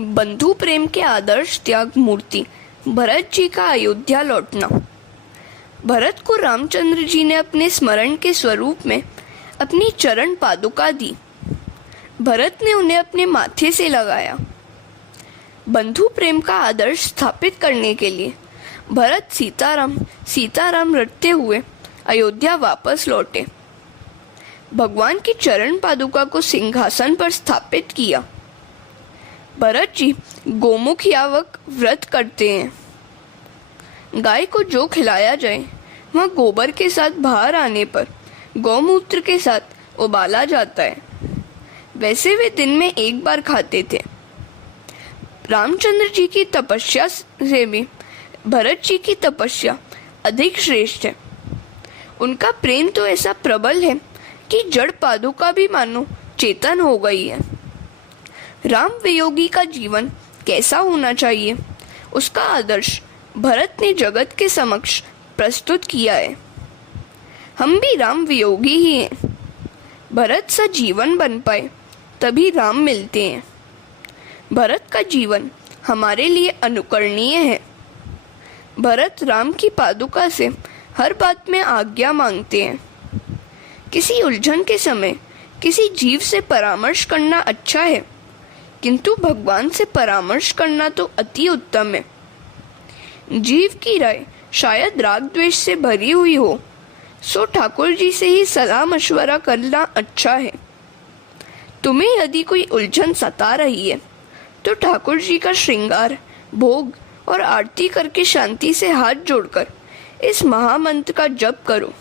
बंधु प्रेम के आदर्श त्याग मूर्ति भरत जी का अयोध्या लौटना। भरत को रामचंद्र जी ने अपने स्मरण के स्वरूप में अपनी चरण पादुका दी। भरत ने उन्हें अपने माथे से लगाया। बंधु प्रेम का आदर्श स्थापित करने के लिए भरत सीताराम सीताराम रटते हुए अयोध्या वापस लौटे। भगवान की चरण पादुका को सिंहासन पर स्थापित किया। भरत जी गोमुख यावक व्रत करते हैं। गाय को जो खिलाया जाए वह गोबर के साथ बाहर आने पर गौमूत्र के साथ उबाला जाता है। वैसे वे दिन में एक बार खाते थे। रामचंद्र जी की तपस्या से भी भरत जी की तपस्या अधिक श्रेष्ठ है। उनका प्रेम तो ऐसा प्रबल है कि जड़ पादुका भी मानो चेतन हो गई है। राम वियोगी का जीवन कैसा होना चाहिए, उसका आदर्श भरत ने जगत के समक्ष प्रस्तुत किया है। हम भी राम वियोगी ही हैं। भरत सा जीवन बन पाए तभी राम मिलते हैं। भरत का जीवन हमारे लिए अनुकरणीय है। भरत राम की पादुका से हर बात में आज्ञा मांगते हैं। किसी उलझन के समय किसी जीव से परामर्श करना अच्छा है, किंतु भगवान से परामर्श करना तो अति उत्तम है। जीव की राय शायद राग द्वेष से भरी हुई हो, सो ठाकुर जी से ही सलाह मशवरा करना अच्छा है। तुम्हें यदि कोई उलझन सता रही है तो ठाकुर जी का श्रृंगार, भोग और आरती करके शांति से हाथ जोड़कर इस महामंत्र का जप करो।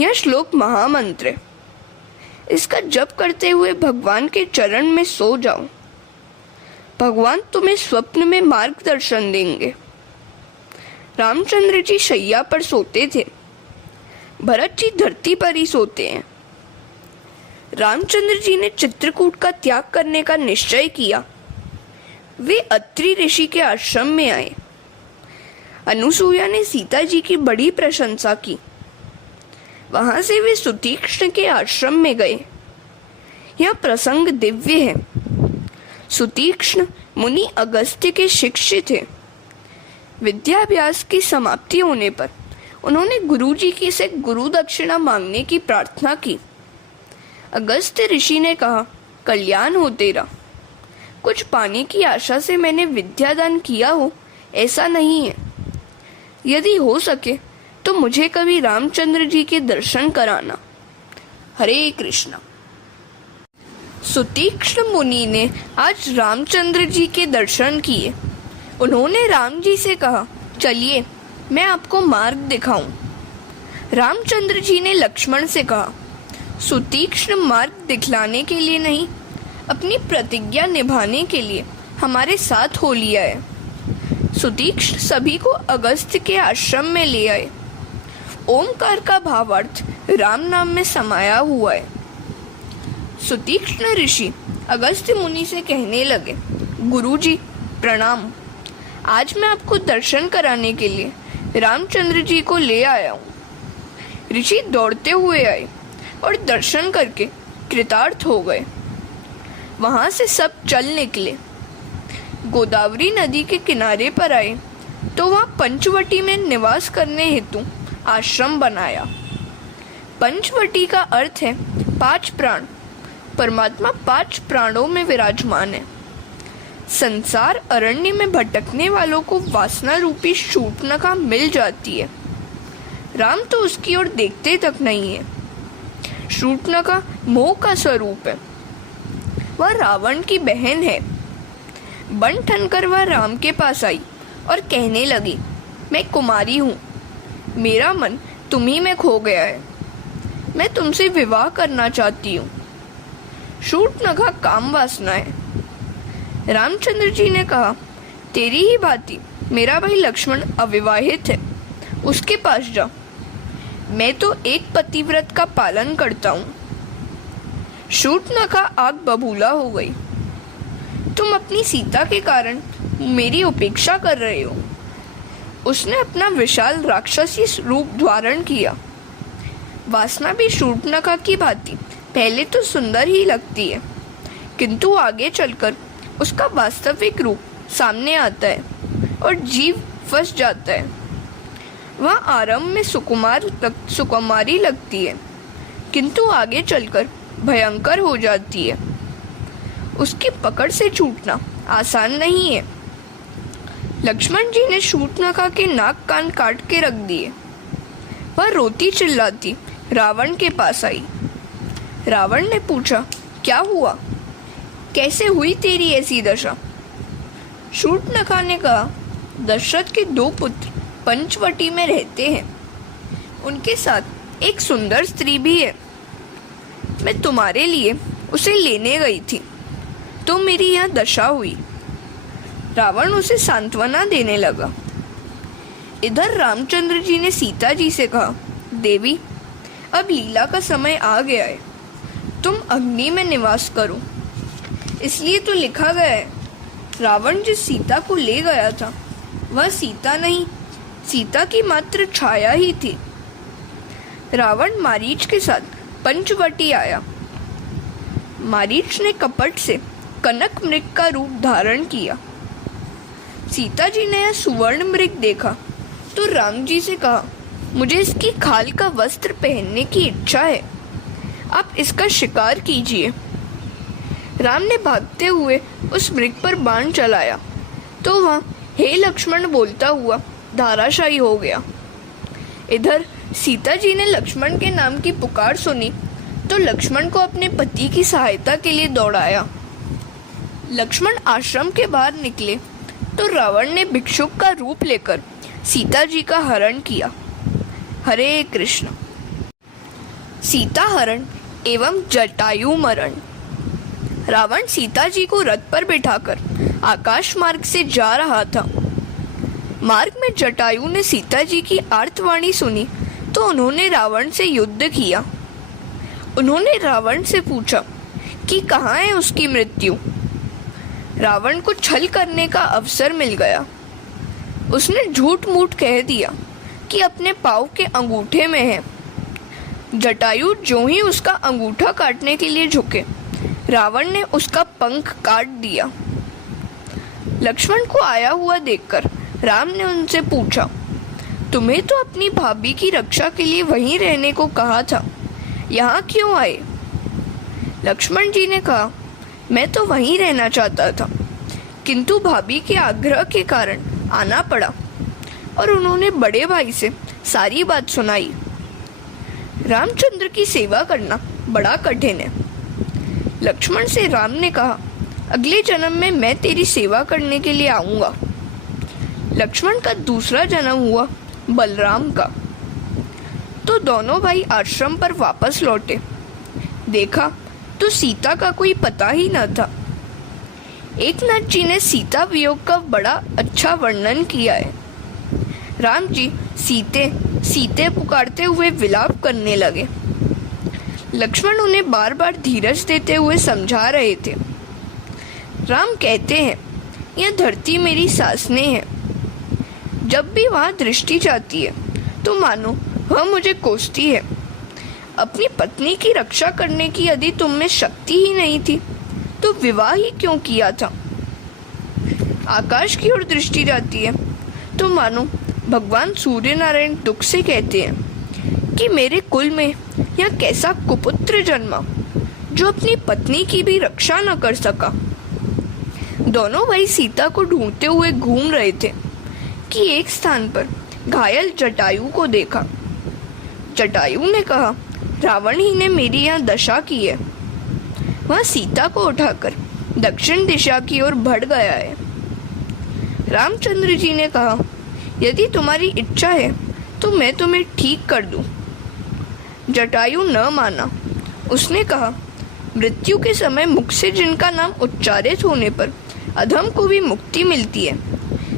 यह श्लोक महामंत्र है। इसका जप करते हुए भगवान के चरण में सो जाओ। भगवान तुम्हें स्वप्न में मार्गदर्शन देंगे। रामचंद्र जी शैया पर सोते थे। भरत जी धरती पर ही सोते हैं। रामचंद्र जी ने चित्रकूट का त्याग करने का निश्चय किया। वे अत्रि ऋषि के आश्रम में आए। अनुसूया ने सीता जी की बड़ी प्रशंसा की। वहां से वे सुतीक्ष्ण के आश्रम में गए। यह प्रसंग दिव्य है। सुतीक्ष्ण मुनि अगस्त्य के शिष्य थे। विद्याभ्यास की समाप्ति होने पर उन्होंने गुरुजी की से गुरु दक्षिणा मांगने की प्रार्थना की। अगस्त्य ऋषि ने कहा, कल्याण हो तेरा। कुछ पाने की आशा से मैंने विद्यादान किया हो ऐसा नहीं है। यदि हो सके तो मुझे कभी रामचंद्र जी के दर्शन कराना। हरे कृष्णा। सुतीक्ष्ण मुनि ने आज रामचंद्र जी के दर्शन किए। उन्होंने राम जी से कहा, चलिए मैं आपको मार्ग दिखाऊं। रामचंद्र जी ने लक्ष्मण से कहा, सुतीक्ष्ण मार्ग दिखलाने के लिए नहीं, अपनी प्रतिज्ञा निभाने के लिए हमारे साथ हो लिया है। सुतीक्ष्ण सभी को अगस्त्य के आश्रम में ले आए। ओमकार का भावार्थ राम नाम में समाया हुआ है। सुतीक्ष्ण ऋषि अगस्त्य मुनि से कहने लगे, गुरुजी प्रणाम। आज मैं आपको दर्शन कराने के लिए रामचंद्र जी को ले आया हूँ। ऋषि दौड़ते हुए आए और दर्शन करके कृतार्थ हो गए। वहां से सब चल निकले। गोदावरी नदी के किनारे पर आए तो वहां पंचवटी में निवास करने हेतु आश्रम बनाया। पंचवटी का अर्थ है 5 प्राण। परमात्मा 5 प्राणों में विराजमान है। संसार अरण्य में भटकने वालों को वासना रूपी शूर्पणखा मिल जाती है। राम तो उसकी ओर देखते तक नहीं है। शूर्पणखा मोह का स्वरूप है। वह रावण की बहन है। बन ठनकर वह राम के पास आई और कहने लगी, मैं कुमारी हूँ, मेरा मन तुम्ही में खो गया है, मैं तुमसे विवाह करना चाहती हूँ। शूर्पणखा काम वासना है। रामचंद्र जी ने कहा, तेरी ही भांति मेरा भाई लक्ष्मण अविवाहित है, उसके पास जा। मैं तो एक पतिव्रत का पालन करता हूँ। शूर्पणखा आग बबूला हो गई। तुम अपनी सीता के कारण मेरी उपेक्षा कर रहे हो। उसने अपना विशाल राक्षसी रूप धारण किया। वासना भी शूर्पणखा की भांति पहले तो सुंदर ही लगती है, किंतु आगे चलकर उसका वास्तविक रूप सामने आता है और जीव फंस जाता है। वह आरंभ में सुकुमारी लगती है, किंतु आगे चलकर भयंकर हो जाती है। उसकी पकड़ से छूटना आसान नहीं है। लक्ष्मण जी ने शूर्पणखा के नाक कान काट के रख दिए। वह रोती चिल्लाती रावण के पास आई। रावण ने पूछा, क्या हुआ? कैसे हुई तेरी ऐसी दशा? शूर्पणखा ने कहा, दशरथ के 2 पुत्र पंचवटी में रहते हैं। उनके साथ एक सुंदर स्त्री भी है। मैं तुम्हारे लिए उसे लेने गई थी तो मेरी यह दशा हुई। रावण उसे सांत्वना देने लगा। इधर रामचंद्र जी ने सीता जी से कहा, देवी, अब लीला का समय आ गया है। तुम अग्नि में निवास करो। इसलिए तो लिखा गया है, रावण जिस सीता को ले गया था वह सीता नहीं, सीता की मात्र छाया ही थी। रावण मारीच के साथ पंचवटी आया। मारीच ने कपट से कनक मृग का रूप धारण किया। सीता जी ने यह सुवर्ण मृग देखा तो राम जी से कहा, मुझे इसकी खाल का वस्त्र पहनने की इच्छा है, आप इसका शिकार कीजिए। राम ने भागते हुए उस मृग पर बाण चलाया तो वह हे लक्ष्मण बोलता हुआ धाराशायी हो गया। इधर सीता जी ने लक्ष्मण के नाम की पुकार सुनी तो लक्ष्मण को अपने पति की सहायता के लिए दौड़ाया। लक्ष्मण आश्रम के बाहर निकले तो रावण ने भिक्षुक का रूप लेकर सीता जी का हरण किया। हरे कृष्ण। सीता हरण एवं जटायु मरण। रावण सीता जी को रथ पर बिठाकर आकाश मार्ग से जा रहा था। मार्ग में जटायु ने सीता जी की आर्तवाणी सुनी तो उन्होंने रावण से युद्ध किया। उन्होंने रावण से पूछा कि कहाँ है उसकी मृत्यु। रावण को छल करने का अवसर मिल गया। उसने झूठ मूठ कह दिया कि अपने पाँव के अंगूठे में है। जटायु जो ही उसका अंगूठा काटने के लिए झुके, रावण ने उसका पंख काट दिया। लक्ष्मण को आया हुआ देखकर राम ने उनसे पूछा, तुम्हें तो अपनी भाभी की रक्षा के लिए वहीं रहने को कहा था, यहाँ क्यों आए? लक्ष्मण जी ने कहा, मैं तो वहीं रहना चाहता था, किंतु भाभी के आग्रह के कारण आना पड़ा। और उन्होंने बड़े भाई से सारी बात सुनाई। रामचंद्र की सेवा करना बड़ा कठिन है। लक्ष्मण से राम ने कहा, अगले जन्म में मैं तेरी सेवा करने के लिए आऊंगा। लक्ष्मण का दूसरा जन्म हुआ बलराम का। तो दोनों भाई आश्रम पर वापस लौटे। देखा तो सीता का कोई पता ही न था। एकनाथ जी ने सीता वियोग का बड़ा अच्छा वर्णन किया है। राम जी सीते सीते पुकारते हुए विलाप करने लगे। लक्ष्मण उन्हें बार बार धीरज देते हुए समझा रहे थे। राम कहते हैं, यह धरती मेरी सांसें हैं। जब भी वहाँ दृष्टि जाती है तो मानो वह मुझे कोसती है। अपनी पत्नी की रक्षा करने की यदि तुम में शक्ति ही नहीं थी तो विवाह ही क्यों किया था। आकाश की ओर दृष्टि जाती है तो मानो भगवान सूर्य नारायण दुख से कहते हैं कि मेरे कुल में यह कैसा कुपुत्र जन्मा जो अपनी पत्नी की भी रक्षा न कर सका। दोनों भाई सीता को ढूंढते हुए घूम रहे थे कि एक स्थान पर घायल जटायु को देखा। जटायु ने कहा, रावण ही ने मेरी यहाँ दशा की है। वह सीता को उठाकर दक्षिण दिशा की ओर बढ़ गया है। रामचंद्र जी ने कहा, यदि तुम्हारी इच्छा है तो मैं तुम्हें ठीक कर दूं। जटायु न माना। उसने कहा, मृत्यु के समय मुख से जिनका नाम उच्चारित होने पर अधम को भी मुक्ति मिलती है,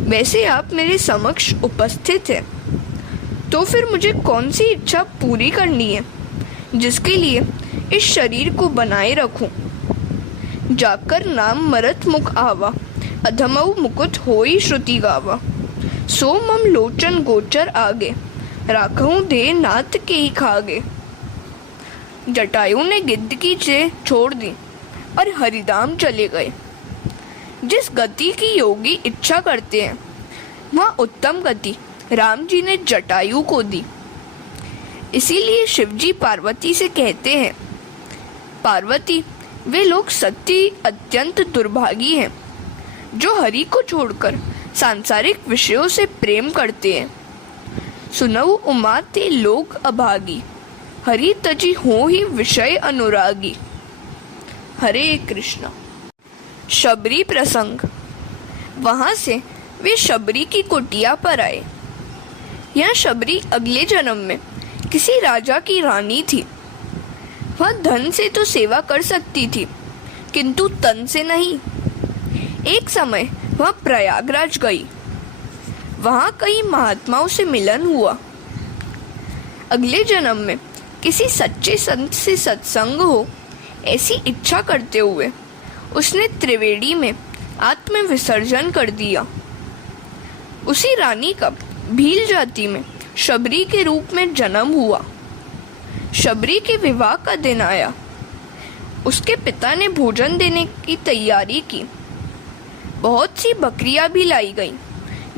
वैसे आप मेरे समक्ष उपस्थित हैं, तो फिर मुझे कौन सी इच्छा पूरी करनी है जिसके लिए इस शरीर को बनाए रखूं। जाकर नाम मरत मुख आवा, अधमऊ मुकुट होई श्रुति गावा। सो मम लोचन गोचर आगे, राखूं दे नाथ के ही खागे। जटायु ने गिद्ध की चे छोड़ दी और हरिधाम चले गए। जिस गति की योगी इच्छा करते हैं वह उत्तम गति राम जी ने जटायु को दी। इसीलिए शिवजी पार्वती से कहते हैं, पार्वती, वे लोग सत्य अत्यंत दुर्भागी हैं जो हरि को छोड़कर सांसारिक विषयों से प्रेम करते हैं। सुनऊ उमा ते लोग अभागी, हरि तजी हो ही विषय अनुरागी। हरे कृष्णा। शबरी प्रसंग। वहां से वे शबरी की कुटिया पर आए। यह शबरी अगले जन्म में किसी राजा की रानी थी। वह धन से तो सेवा कर सकती थी किंतु तन से नहीं। एक समय वह प्रयागराज गई। वहां कई महात्माओं से मिलन हुआ। अगले जन्म में किसी सच्चे संत से सत्संग हो ऐसी इच्छा करते हुए उसने त्रिवेणी में आत्म विसर्जन कर दिया। उसी रानी का भील जाति में शबरी के रूप में जन्म हुआ। शबरी के विवाह का दिन आया। उसके पिता ने भोजन देने की तैयारी की। बहुत सी बकरियां भी लाई गईं,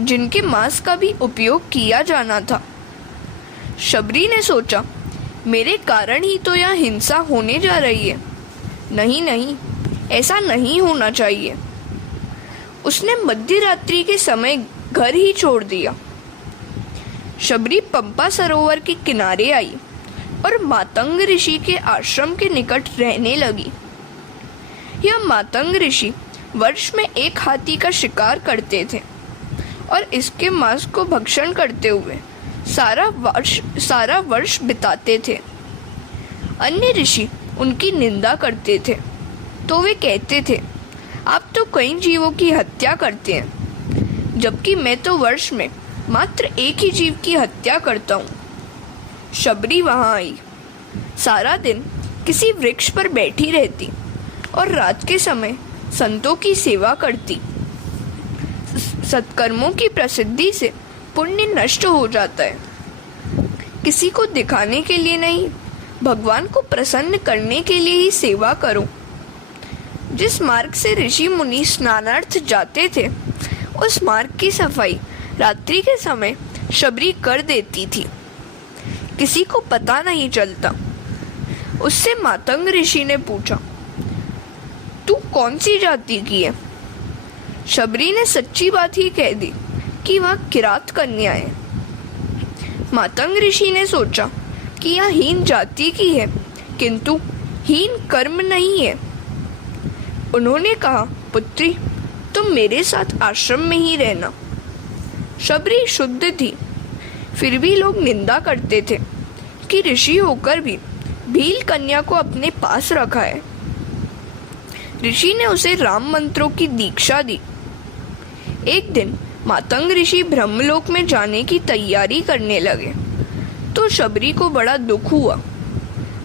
जिनके मांस का भी उपयोग किया जाना था। शबरी ने सोचा, मेरे कारण ही तो यह हिंसा होने जा रही है। नहीं नहीं, ऐसा नहीं होना चाहिए। उसने मध्य रात्रि के समय घर ही छोड़ दिया। शबरी पंपा सरोवर के किनारे आई और मातंग ऋषि के आश्रम के निकट रहने लगी। यह मातंग ऋषि वर्ष में एक हाथी का शिकार करते थे और इसके मांस को भक्षण करते हुए सारा वर्ष बिताते थे। अन्य ऋषि उनकी निंदा करते थे तो वे कहते थे, आप तो कई जीवों की हत्या करते हैं, जबकि मैं तो वर्ष में मात्र एक ही जीव की हत्या करता हूँ। शबरी वहां आई। सारा दिन किसी वृक्ष पर बैठी रहती और रात के समय संतों की सेवा करती। सत्कर्मों की प्रसिद्धि से पुण्य नष्ट हो जाता है। किसी को दिखाने के लिए नहीं, भगवान को प्रसन्न करने के लिए ही सेवा करो। जिस मार्ग से ऋषि मुनि स्नानार्थ जाते थे उस मार्ग की सफाई रात्रि के समय शबरी कर देती थी। किसी को पता नहीं चलता। उससे मातंग ऋषि ने पूछा, तू कौन सी जाति की है? शबरी ने सच्ची बात ही कह दी कि वह किरात कन्या है। मातंग ऋषि ने सोचा कि यह हीन जाति की है किंतु हीन कर्म नहीं है। उन्होंने कहा, पुत्री, तुम मेरे साथ आश्रम में ही रहना। शबरी शुद्ध थी, फिर भी लोग निंदा करते थे कि ऋषि होकर भी भील कन्या को अपने पास रखा है। ऋषि ने उसे राम मंत्रों की दीक्षा दी। एक दिन मातंग ऋषि ब्रह्मलोक में जाने की तैयारी करने लगे तो शबरी को बड़ा दुख हुआ।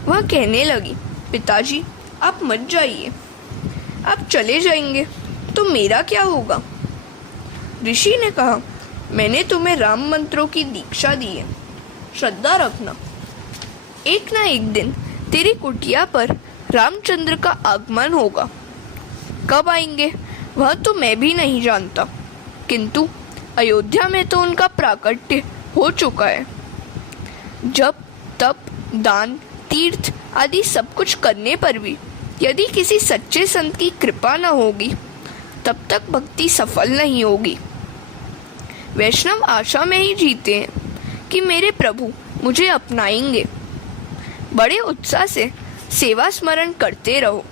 वह कहने लगी, पिताजी, आप मत जाइए। आप चले जाएंगे तो मेरा क्या होगा? ऋषि ने कहा, मैंने तुम्हें राम मंत्रों की दीक्षा दी है, श्रद्धा रखना। एक ना एक दिन तेरी कुटिया पर रामचंद्र का आगमन होगा। कब आएंगे वह तो मैं भी नहीं जानता, किंतु अयोध्या में तो उनका प्राकट्य हो चुका है। जप, तप, दान, तीर्थ आदि सब कुछ करने पर भी यदि किसी सच्चे संत की कृपा न होगी तब तक भक्ति सफल नहीं होगी। वैष्णव आशा में ही जीते हैं कि मेरे प्रभु मुझे अपनाएंगे। बड़े उत्साह से सेवा स्मरण करते रहो।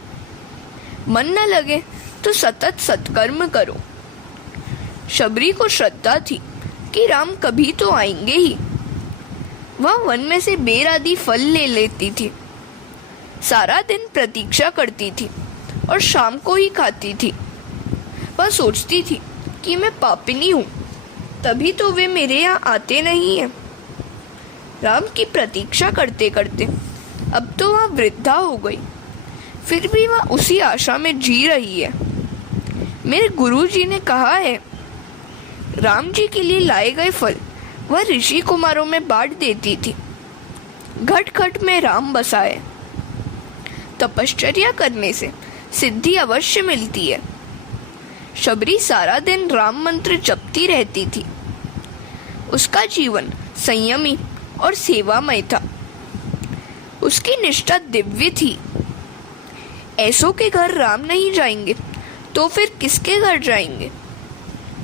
मन न लगे तो सतत सत्कर्म करो। शबरी को श्रद्धा थी कि राम कभी तो आएंगे ही। वह वन में से बेर आदि फल ले लेती थी। सारा दिन प्रतीक्षा करती थी और शाम को ही खाती थी। वह सोचती थी कि मैं पापिनी हूँ, तभी तो वे मेरे यहाँ आते नहीं हैं। राम की प्रतीक्षा करते करते अब तो वह वृद्धा हो गई, फिर भी वह उसी आशा में जी रही है। मेरे गुरुजी ने कहा है, राम जी के लिए लाए गए फल वह ऋषि कुमारों में बांट देती थी। घट घट में राम बसाए। तपश्चर्या करने से सिद्धि अवश्य मिलती है। शबरी सारा दिन राम मंत्र जपती रहती थी। उसका जीवन संयमी और सेवामय था। उसकी निष्ठा दिव्य थी। ऐसों के घर राम नहीं जाएंगे तो फिर किसके घर जाएंगे?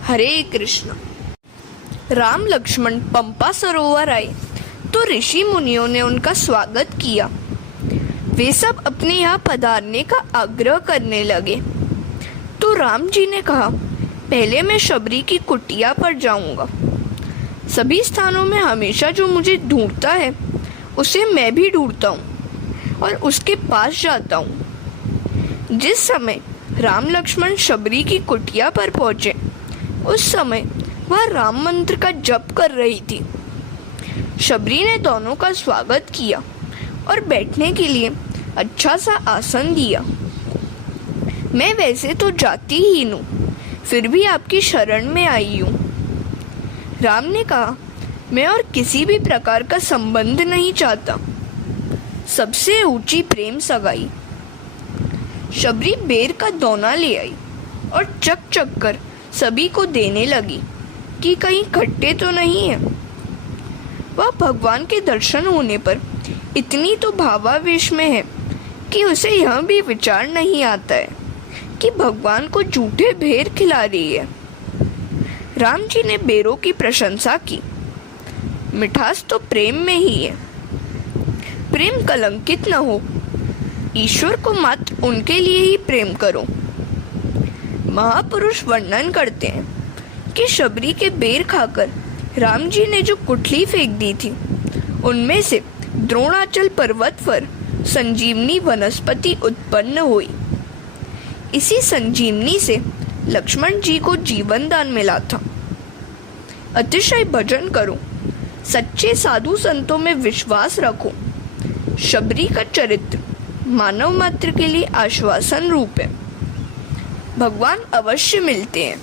हरे कृष्ण। राम लक्ष्मण पंपा सरोवर आए तो ऋषि मुनियों ने उनका स्वागत किया। वे सब अपने यहाँ पधारने का आग्रह करने लगे तो राम जी ने कहा, पहले मैं शबरी की कुटिया पर जाऊंगा। सभी स्थानों में हमेशा जो मुझे ढूंढता है उसे मैं भी ढूंढता हूँ और उसके पास जाता हूँ। जिस समय राम लक्ष्मण शबरी की कुटिया पर पहुंचे उस समय वह राम मंत्र का जप कर रही थी। शबरी ने दोनों का स्वागत किया और बैठने के लिए अच्छा सा आसन दिया। मैं वैसे तो जातिहीन हूँ, फिर भी आपकी शरण में आई हूँ। राम ने कहा, मैं और किसी भी प्रकार का संबंध नहीं चाहता, सबसे ऊंची प्रेम सगाई। शबरी बेर का दोना ले आई और चक चक कर सभी को देने लगी कि कहीं खट्टे तो नहीं है। वह भगवान के दर्शन होने पर इतनी तो भावावेश में है कि उसे यह भी विचार नहीं आता है कि भगवान को झूठे भेर खिला रही है। राम जी ने बेरों की प्रशंसा की। मिठास तो प्रेम में ही है। प्रेम कलंकित न हो। ईश्वर को मात्र उनके लिए ही प्रेम करो। महापुरुष वर्णन करते हैं कि शबरी के बेर खाकर राम जी ने जो कुठली फेंक दी थी उनमें से द्रोणाचल पर्वत पर संजीवनी वनस्पति उत्पन्न हुई। इसी संजीवनी से लक्ष्मण जी को जीवन दान मिला था। अतिशय भजन करो, सच्चे साधु संतों में विश्वास रखो। शबरी का चरित्र मानव मात्र के लिए आश्वासन रूप है। भगवान अवश्य मिलते हैं।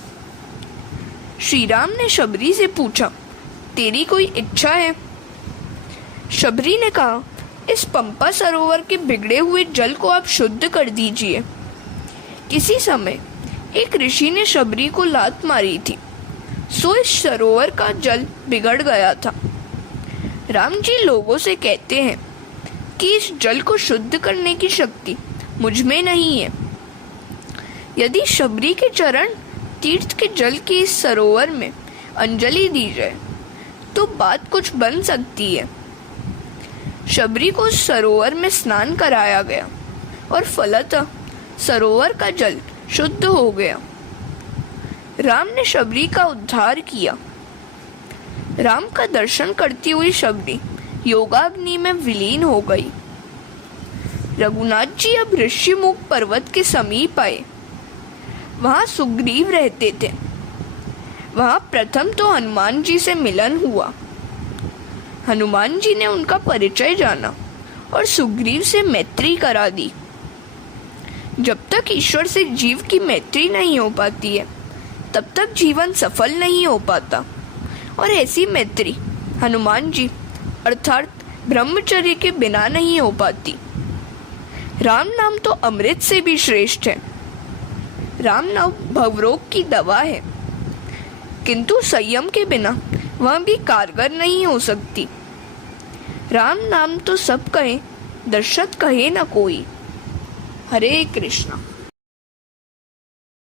श्री राम ने शबरी से पूछा, तेरी कोई इच्छा है? शबरी ने कहा, इस पंपा सरोवर के बिगड़े हुए जल को आप शुद्ध कर दीजिए। किसी समय एक ऋषि ने शबरी को लात मारी थी, सो इस सरोवर का जल बिगड़ गया था। राम जी लोगों से कहते हैं कि इस जल को शुद्ध करने की शक्ति मुझ में नहीं है। यदि शबरी के चरण तीर्थ के जल के इस सरोवर में अंजलि दी जाए तो बात कुछ बन सकती है। शबरी को सरोवर में स्नान कराया गया और फलतः सरोवर का जल शुद्ध हो गया। राम ने शबरी का उद्धार किया। राम का दर्शन करती हुई शबरी योगाग्नि में विलीन हो गई। रघुनाथ जी अब ऋषिमुख पर्वत के समीप आए। वहां सुग्रीव रहते थे। वहां प्रथम तो हनुमान जी से मिलन हुआ। हनुमान जी ने उनका परिचय जाना और सुग्रीव से मैत्री करा दी। जब तक ईश्वर से जीव की मैत्री नहीं हो पाती है तब तक जीवन सफल नहीं हो पाता, और ऐसी मैत्री हनुमान जी अर्थात ब्रह्मचर्य के बिना नहीं हो पाती। राम नाम तो अमृत से भी श्रेष्ठ है। राम नाम भवरोग की दवा है, किंतु संयम के बिना वह भी कारगर नहीं हो सकती। राम नाम तो सब कहे, दर्शत कहे न कोई। हरे कृष्णा।